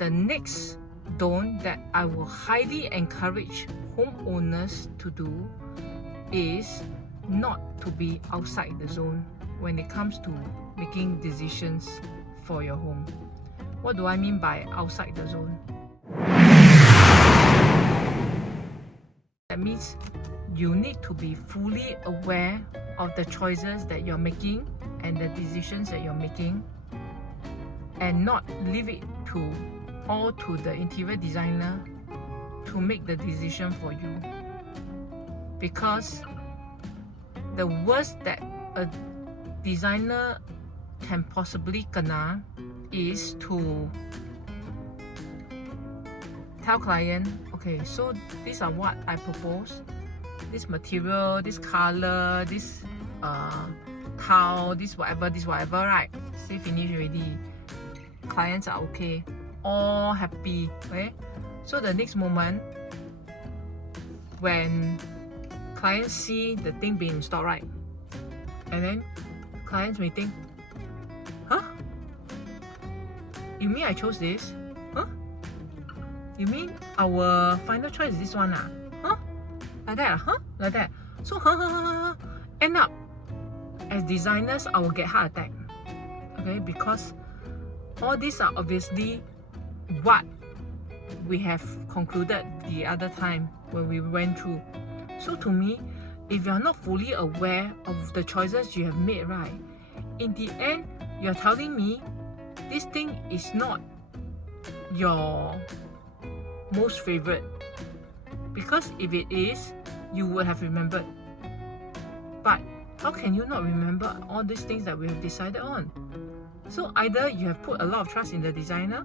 the next don't that I will highly encourage homeowners to do is not to be outside the zone when it comes to making decisions for your home. What do I mean by outside the zone? That means you need to be fully aware of the choices that you're making and the decisions that you're making, and not leave it all to the interior designer to make the decision for you. Because the worst that a designer can possibly kena is to tell client, okay, so these are what I propose, this material, this color, this tile, this whatever, right? Say finish already, clients are okay, all happy, okay? So the next moment, when clients see the thing being installed, right, and then clients may think, huh? You mean I chose this? Huh? You mean our final choice is this one? Huh? Like that? Huh? Like that? So, end up, as designers, I will get heart attack. Okay? Because all these are obviously what we have concluded the other time when we went through. So to me, if you're not fully aware of the choices you have made, right, in the end, you're telling me this thing is not your most favorite. Because if it is, you would have remembered. But how can you not remember all these things that we have decided on? So either you have put a lot of trust in the designer,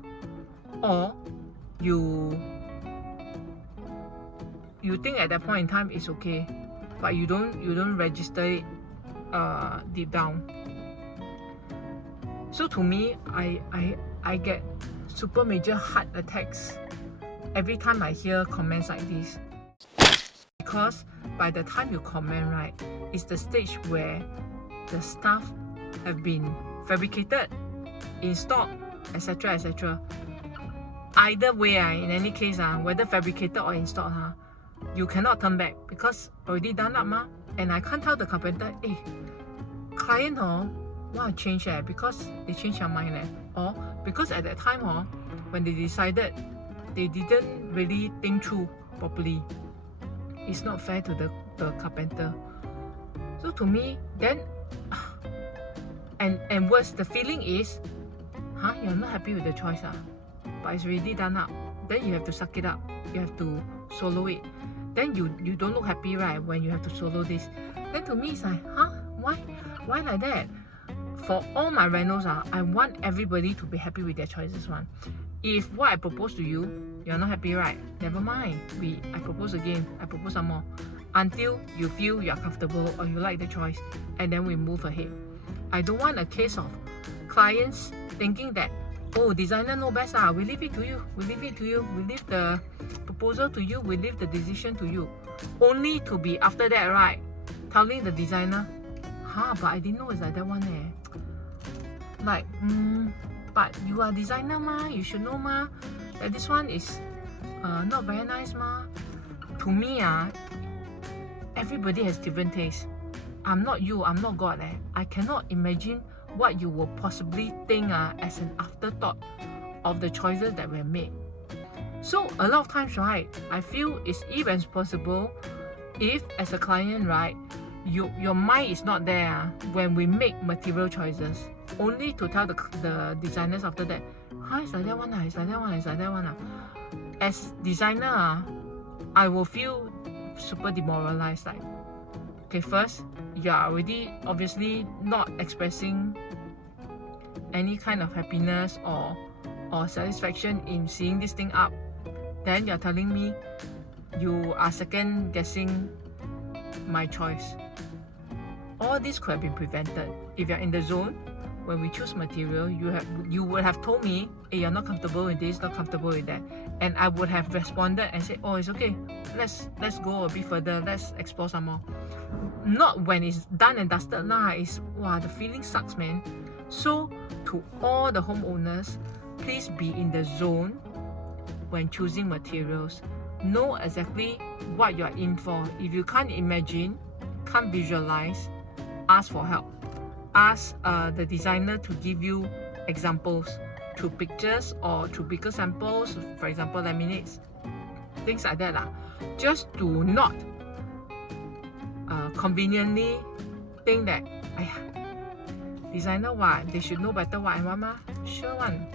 or you think at that point in time it's okay, but you don't register it deep down. So to me, I get super major heart attacks every time I hear comments like this. Because by the time you comment, right, it's the stage where the stuff have been fabricated, installed, etc, etc. Either way, in any case, whether fabricated or installed, you cannot turn back because already done up, and I can't tell the carpenter, hey, client want to change because they changed their mind, or because at that time when they decided, they didn't really think through properly. It's not fair to the carpenter. So to me, then, and worse, the feeling is, you're not happy with the choice, but it's already done up. Then you have to suck it up. You have to solo it. Then you don't look happy, right, when you have to solo this. Then to me, it's like, why like that? For all my renos, I want everybody to be happy with their choices. If what I propose to you, you're not happy, right? Never mind. I propose again. I propose some more. Until you feel you're comfortable or you like the choice. And then we move ahead. I don't want a case of clients thinking that, oh, designer know best. We leave it to you. We leave it to you. We leave the proposal to you. We leave the decision to you. Only to be after that, right, telling the designer, but I didn't know it's like that one. Like, but you are designer, you should know, that this one is not very nice, To me, everybody has different tastes. I'm not you, I'm not God. I cannot imagine what you will possibly think as an afterthought of the choices that were made. So a lot of times, right, I feel it's irresponsible if, as a client, right, your mind is not there when we make material choices, only to tell the designers after that, it's like that one, it's like that one, it's like that one. As designer, I will feel super demoralized. Like, okay, first, you are already obviously not expressing any kind of happiness or satisfaction in seeing this thing up. Then you're telling me you are second guessing my choice. All this could have been prevented. If you're in the zone, when we choose material, you would have told me, hey, you're not comfortable with this, not comfortable with that. And I would have responded and said, oh, it's okay. Let's go a bit further. Let's explore some more. Not when it's done and dusted. The feeling sucks, man. So to all the homeowners, please be in the zone when choosing materials. Know exactly what you're in for. If you can't imagine, can't visualize, ask for help. Ask the designer to give you examples through pictures or through bigger samples, for example laminates, things like that lah. Just do not conveniently think that designer what, they should know better what I want mah. Sure one.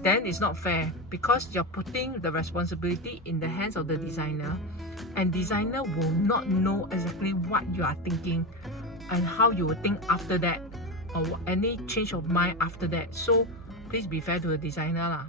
Then it's not fair, because you're putting the responsibility in the hands of the designer, and designer will not know exactly what you are thinking and how you will think after that, or any change of mind after that. So please be fair to the designer lah.